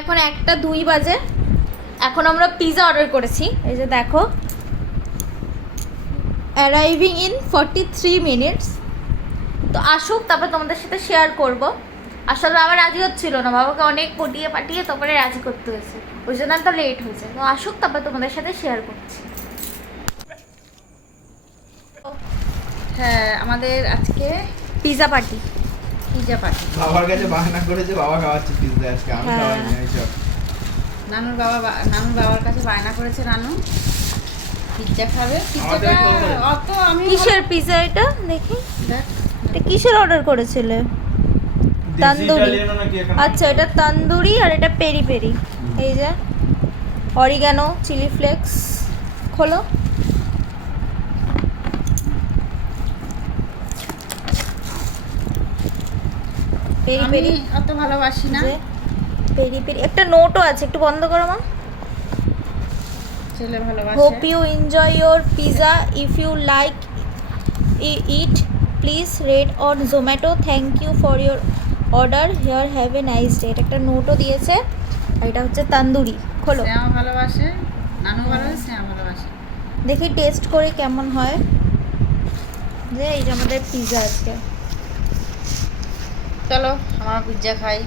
এখন 1:02 বাজে। এখন আমরা পিৎজা অর্ডার করেছি, এই যে দেখো, অ্যারাইভিং ইন 43 মিনিটস। তো আসুক, তারপর তোমাদের সাথে শেয়ার করব। আসলে বাবা রাজি হচ্ছিল না, বাবাকে অনেক পটিয়ে পাঠিয়ে তারপরে রাজি করতে হয়েছে, ওই জন্য তো লেট হয়েছে। তো আসুক, তারপর তোমাদের সাথে শেয়ার করছি। হ্যাঁ, আমাদের আজকে পিৎজা পার্টি। বাবার কাছে বাহানা করেছে, বাবা খাওয়াচ্ছে পিৎজা আজকে, আমি হ্যাঁ। খাওয়াইনি এইসব। নানুর বাবার কাছে বায়না করেছে, নানু পিৎজা খাবে। পিৎজাটা আমাদের তো- অত আমি কিসের পিৎজা এটা দেখি? দেখ, এটা কিসের অর্ডার করেছিলে? দেশি তান্দুরি। ইটালিয়ানো নাকি এখানে? আচ্ছা, এটা তান্দুরি আর এটা পেরি পেরি। এই যে অরিগানো, চিলি ফ্লেক্স। খোলো। পেরি আমি পেরি, অত ভালোবাসি না। যে পেরি পেরি একটা নোটও আছে, একটু বন্ধ করো মা। ছেলে ভালোবাসে। Hope you enjoy your pizza, if you like it please rate on Zomato, thank you for your order, here have a nice day. এটা একটা নোটও দিয়েছে। আর এটা হচ্ছে তান্দুরি। খোলো, শ্যামা ভালোবাসে, নানু ভালোবাসে, শ্যামা ভালোবাসে। দেখি টেস্ট করে কেমন হয়। যে এই যে আমাদের পিৎজা আজকে। চলো আমরা পিৎজা খাই।